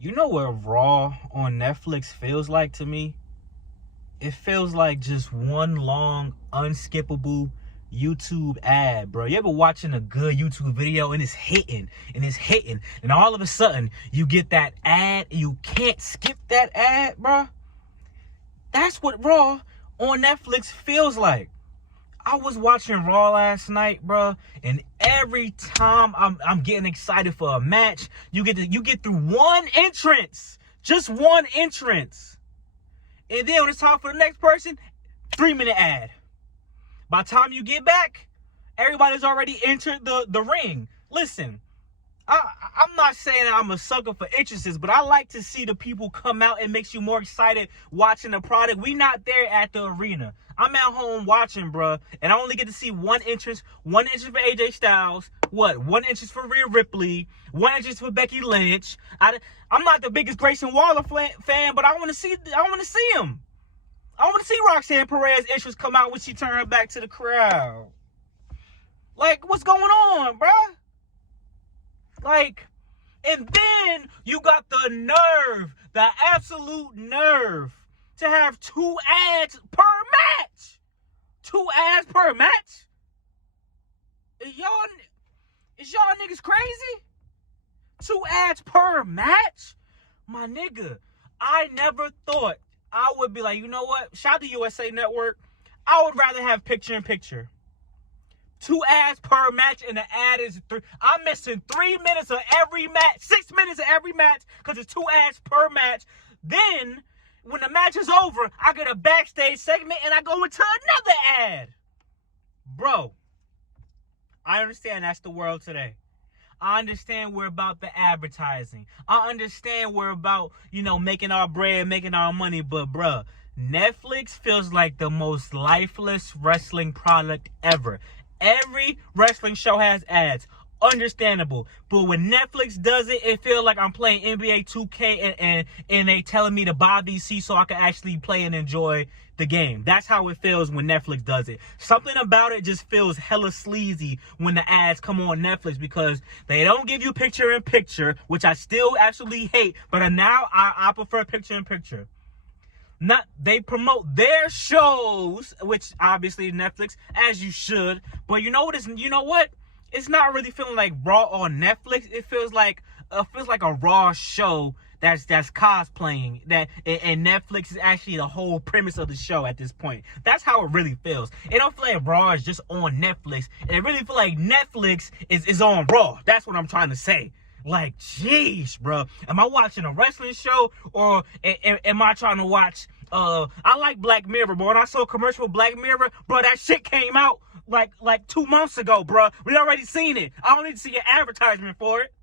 You know what Raw on Netflix feels like to me? It feels like just one long, unskippable YouTube ad, bro. You ever watching a good YouTube video and it's hitting, and all of a sudden you get that ad and you can't skip that ad, bro? That's what Raw on Netflix feels like. I was watching Raw last night, bro, and every time I'm getting excited for a match, you get through one entrance, just one entrance, and then when it's time for the next person, 3-minute ad. By the time you get back, everybody's already entered the ring. Listen, I'm not saying that I'm a sucker for entrances, but I like to see the people come out. It makes you more excited watching the product. We not there at the arena. I'm at home watching, bruh, and I only get to see one entrance for AJ Styles, one entrance for Rhea Ripley, one entrance for Becky Lynch. I'm not the biggest Grayson Waller fan, but I want to see him. I want to see Roxanne Perez entrance come out when she turn her back to the crowd. Like, what's going on, bruh? Like, and then you got the nerve, the absolute nerve, to have 2 ads per match. 2 ads per match? Is y'all niggas crazy? 2 ads per match? My nigga, I never thought I would be like, you know what? Shout out to USA Network. I would rather have picture-in-picture. 2 ads per match, and the ad is 3. I'm missing 3 minutes of every match, 6 minutes of every match, because it's 2 ads per match. Then, when the match is over, I get a backstage segment, and I go into another ad. Bro, I understand that's the world today. I understand we're about the advertising. I understand we're about, making our bread, making our money, but bruh, Netflix feels like the most lifeless wrestling product ever. Every wrestling show has ads. Understandable. But when Netflix does it, it feels like I'm playing NBA 2K and they telling me to buy these seats so I can actually play and enjoy the game. That's how it feels when Netflix does it. Something about it just feels hella sleazy when the ads come on Netflix because they don't give you picture-in-picture, which I still absolutely hate, but now I prefer picture-in-picture. They promote their shows, which obviously Netflix, as you should. But you know what? It's not really feeling like Raw on Netflix. It feels like a Raw show that's cosplaying. And Netflix is actually the whole premise of the show at this point. That's how it really feels. It don't feel like Raw is just on Netflix. And it really feel like Netflix is on Raw. That's what I'm trying to say. Like, jeez, bro. Am I watching a wrestling show or am I trying to watch... I like Black Mirror, but when I saw a commercial with Black Mirror, bro, that shit came out like 2 months ago, bro. We already seen it. I don't need to see an advertisement for it.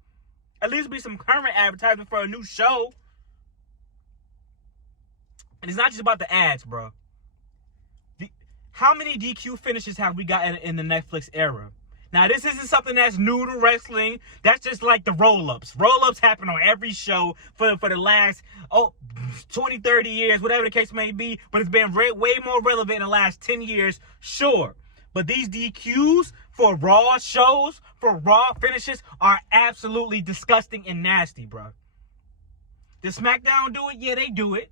At least be some current advertisement for a new show. And it's not just about the ads, bro. How many DQ finishes have we got in the Netflix era? Now, this isn't something that's new to wrestling. That's just like the roll-ups. Roll-ups happen on every show for the last 20, 30 years, whatever the case may be. But it's been way more relevant in the last 10 years, sure. But these DQs for Raw shows, for Raw finishes, are absolutely disgusting and nasty, bro. Does Smackdown do it? Yeah, they do it.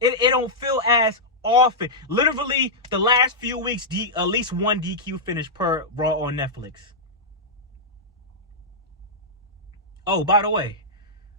It don't feel as often. Literally, the last few weeks, at least 1 DQ finish per Raw on Netflix. Oh, by the way,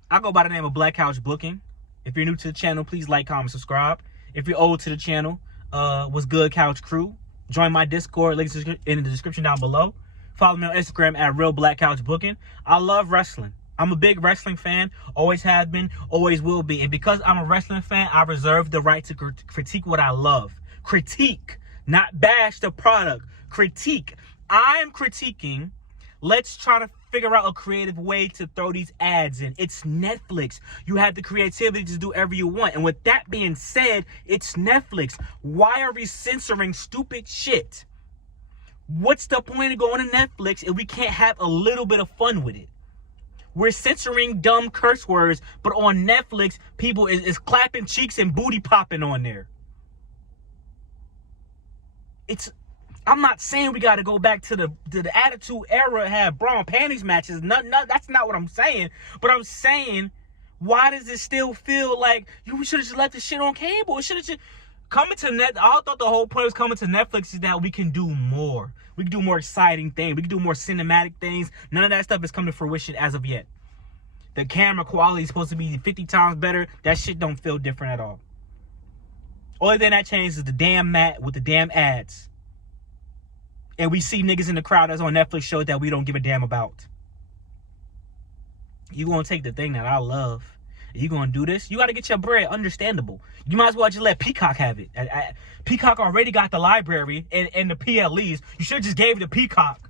I go by the name of Black Couch Booking. If you're new to the channel, please like, comment, subscribe. If you're old to the channel, what's good, Couch Crew? Join my Discord, links in the description down below. Follow me on Instagram at Real Black Couch Booking. I love wrestling. I'm a big wrestling fan, always have been, always will be. And because I'm a wrestling fan, I reserve the right to critique what I love. Critique, not bash the product. Critique. I'm critiquing. Let's try to figure out a creative way to throw these ads in. It's Netflix. You have the creativity to do whatever you want. And with that being said, it's Netflix. Why are we censoring stupid shit? What's the point of going to Netflix if we can't have a little bit of fun with it? We're censoring dumb curse words, but on Netflix, people is clapping cheeks and booty popping on there. I'm not saying we got to go back to the Attitude Era and have bra and panties matches. That's not what I'm saying. But I'm saying Why does it still feel like we should have just left the shit on cable? It should have just coming to net. I thought the whole point of coming to Netflix is that we can do more. We can do more exciting things. We can do more cinematic things. None of that stuff has come to fruition as of yet. The camera quality is supposed to be 50 times better. That shit don't feel different at all. Only thing that changed is the damn mat with the damn ads. And we see niggas in the crowd that's on Netflix shows that we don't give a damn about. You gonna take the thing that I love. You gonna do this? You gotta get your bread. Understandable. You might as well just let Peacock have it. Peacock already got the library and the PLEs. You should have just gave it to Peacock.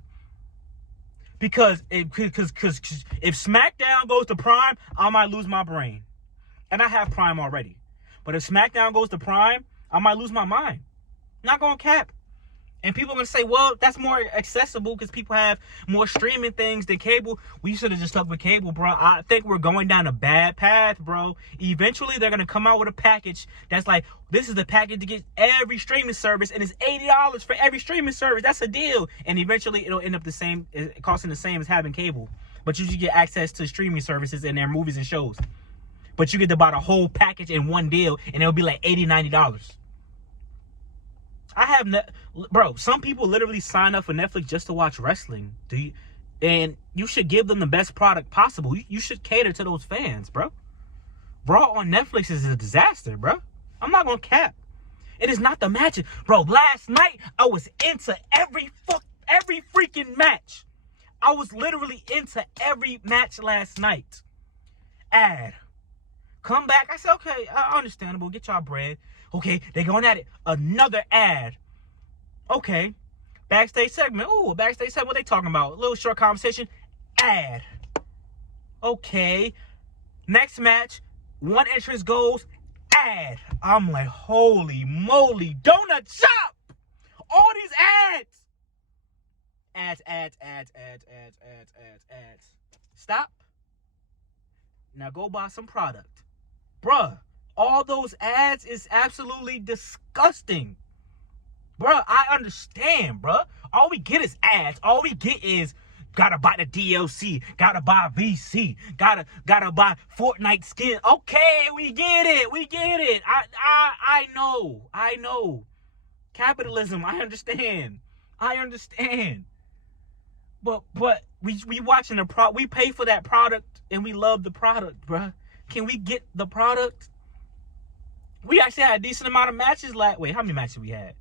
Because if Smackdown goes to Prime, I might lose my brain. And I have Prime already. But if Smackdown goes to Prime, I might lose my mind. Not gonna cap. And people are going to say, well, that's more accessible because people have more streaming things than cable. We should have just stuck with cable, bro. I think we're going down a bad path, bro. Eventually, they're going to come out with a package that's like, this is the package to get every streaming service, and it's $80 for every streaming service. That's a deal. And eventually, it'll end up the same, costing the same as having cable. But you should get access to streaming services and their movies and shows. But you get to buy the whole package in one deal, and it'll be like $80, $90. Bro, some people literally sign up for Netflix just to watch wrestling. And you should give them the best product possible. You should cater to those fans, bro. Raw on Netflix is a disaster, bro. I'm not gonna cap. It is not the matches. Bro, last night I was into every freaking match. I was literally into every match last night. Ad. Come back. I said, okay, understandable. Get y'all bread. Okay, they going at it. Another ad. Okay. Backstage segment. Ooh, backstage segment. What they talking about? A little short conversation. Ad. Okay. Next match. One entrance goes. Ad. I'm like, holy moly. Donut shop. All these ads. Ads. Stop. Now go buy some product. Bruh. All those ads is absolutely disgusting. Bruh, I understand, bruh. All we get is ads. All we get is gotta buy the DLC, gotta buy VC, gotta buy Fortnite skin. Okay, we get it. I know. Capitalism, I understand. But we watching the we pay for that product and we love the product, bruh. Can we get the product? We actually had a decent amount of matches. Wait, how many matches we had?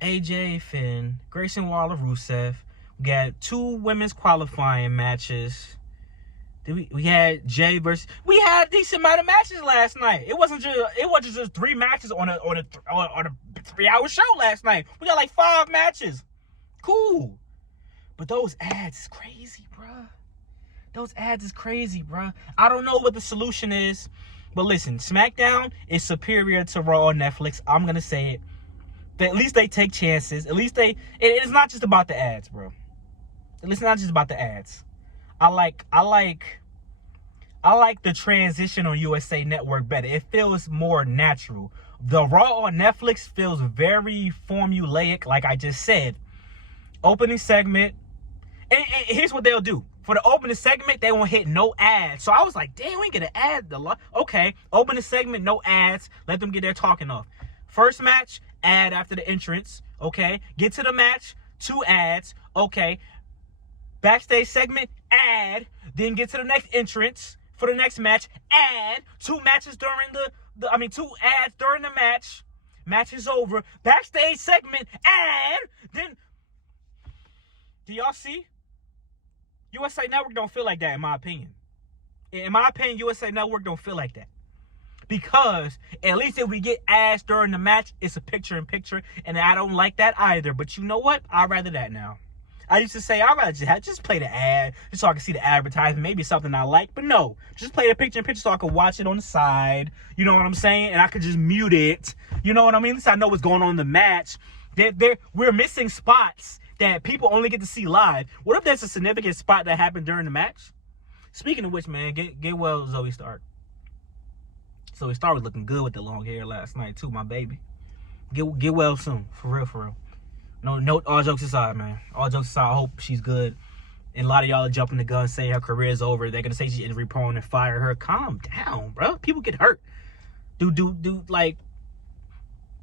AJ, Finn, Grayson Waller, Rusev. We got 2 women's qualifying matches. We had Jay versus. We had a decent amount of matches last night. It wasn't just 3 matches on a 3-hour show last night. We got like 5 matches. Cool. But those ads is crazy, bruh. I don't know what the solution is. But listen, SmackDown is superior to Raw on Netflix. I'm going to say it. But at least they take chances. At least it's not just about the ads, bro. It's not just about the ads. I like the transition on USA Network better. It feels more natural. The Raw on Netflix feels very formulaic, like I just said. Opening segment. And here's what they'll do. For the opening segment, they won't hit no ads. So I was like, damn, we ain't get an ad. Okay, opening segment, no ads. Let them get their talking off. First match, ad after the entrance. Okay, get to the match, 2 ads. Okay, backstage segment, ad. Then get to the next entrance for the next match, ad. 2 matches during 2 ads during the match. Match is over. Backstage segment, ad. Then, do y'all see? USA Network don't feel like that, in my opinion. In my opinion, USA Network don't feel like that. Because at least if we get ads during the match, it's a picture-in-picture, and I don't like that either. But you know what? I'd rather that now. I used to say, I'd rather just play the ad, just so I can see the advertisement, maybe something I like. But no, just play the picture-in-picture so I can watch it on the side. You know what I'm saying? And I could just mute it. You know what I mean? At least I know what's going on in the match. We're missing spots that people only get to see live. What if there's a significant spot that happened during the match? Speaking of which, man, get well, Zoe Stark. Zoe Stark was looking good with the long hair last night too, my baby. Get well soon, for real. No, all jokes aside, man. All jokes aside, I hope she's good And a lot of y'all are jumping the gun, saying her career is over. They're gonna say she's injury prone and fire her. Calm down, bro. People get hurt. Like,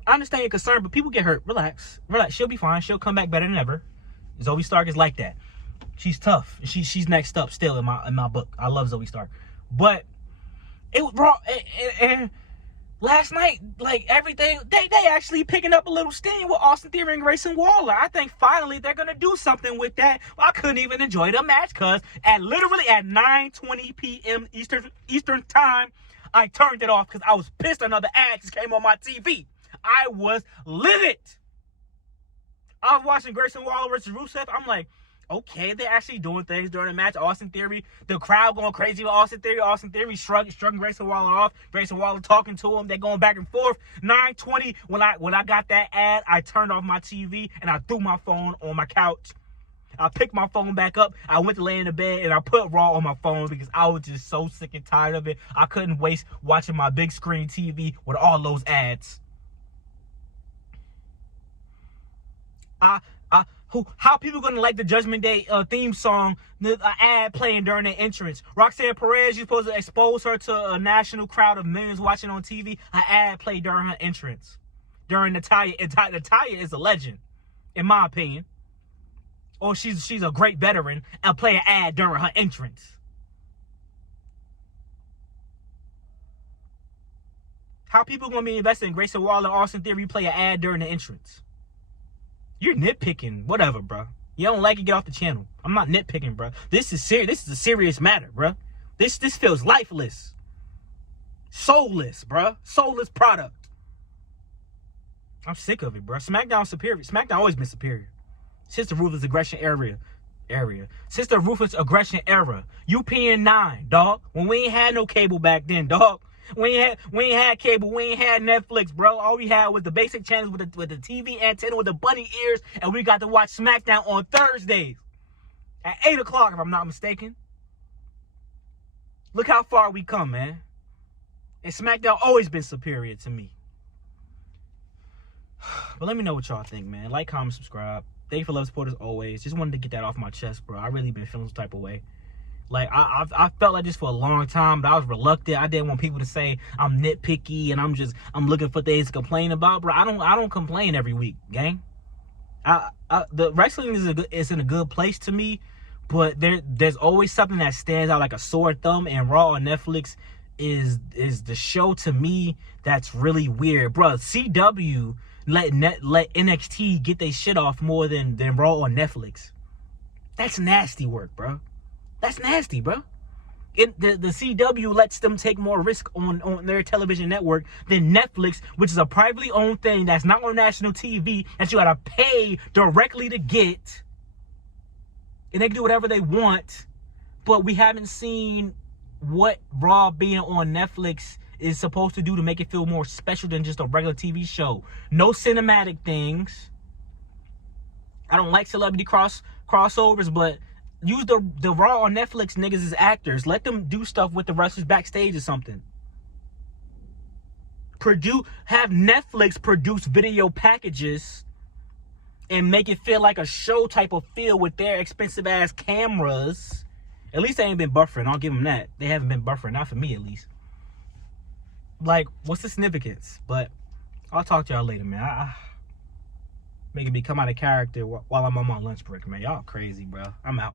I understand your concern, but people get hurt. Relax. She'll be fine. She'll come back better than ever. Zoe Stark is like that. She's tough. She's next up still in my book. I love Zoe Stark. But it was raw. And last night, like, everything, they actually picking up a little steam with Austin Theory and Grayson Waller. I think finally they're gonna do something with that. I couldn't even enjoy the match because literally at 9:20 p.m. Eastern time, I turned it off because I was pissed another ad just came on my TV. I was livid. I was watching Grayson Waller versus Rusev. I'm like, okay, they're actually doing things during the match. Austin Theory, the crowd going crazy with Austin Theory. Austin Theory shrugging Grayson Waller off. Grayson Waller talking to him. They're going back and forth. 9:20, when I got that ad, I turned off my TV and I threw my phone on my couch. I picked my phone back up. I went to lay in the bed and I put Raw on my phone because I was just so sick and tired of it. I couldn't waste watching my big screen TV with all those ads. How people gonna like the Judgment Day theme song, the ad playing during the entrance? Roxanne Perez, you're supposed to expose her to a national crowd of millions watching on TV. An ad played during her entrance. During Natalya. Natalya is a legend, in my opinion. Or she's a great veteran and play an ad during her entrance. How people gonna be invested in Grayson Waller, Austin Theory play an ad during the entrance? You're nitpicking, whatever, bro. You don't like it, get off the channel. I'm not nitpicking, bro. This is serious. This is a serious matter, bro. This feels lifeless, soulless, bro. Soulless product. I'm sick of it, bro. SmackDown superior. SmackDown always been superior. Since the Ruthless Aggression area. Since the Ruthless Aggression era. UPN 9, dog. When we ain't had no cable back then, dog. We ain't had cable. We ain't had Netflix, bro. All we had was the basic channels with the TV antenna with the bunny ears, and we got to watch SmackDown on Thursdays at 8 o'clock, if I'm not mistaken. Look how far we come, man. And SmackDown always been superior to me. But let me know what y'all think, man. Like, comment, subscribe. Thank you for love, support as always. Just wanted to get that off my chest, bro. I really been feeling some type of way. Like, I felt like this for a long time, but I was reluctant. I didn't want people to say I'm nitpicky and I'm looking for things to complain about, bro. I don't complain every week, gang. The wrestling is in a good place to me, but there's always something that stands out like a sore thumb, and Raw on Netflix is the show to me that's really weird, bro. CW let NXT get their shit off more than Raw on Netflix. That's nasty work, bro. That's nasty, bro. The CW lets them take more risk on their television network than Netflix, which is a privately owned thing that's not on national TV, that you gotta pay directly to get. And they can do whatever they want. But we haven't seen what Raw being on Netflix is supposed to do to make it feel more special than just a regular TV show. No cinematic things. I don't like celebrity crossovers, but use the Raw on Netflix niggas as actors. Let them do stuff with the wrestlers backstage or something. Have Netflix produce video packages and make it feel like a show type of feel with their expensive ass cameras. At least they ain't been buffering. I'll give them that. They haven't been buffering, not for me at least. Like, what's the significance? But I'll talk to y'all later, man. Making me come out of character while I'm on my lunch break, man. Y'all crazy, bro. I'm out.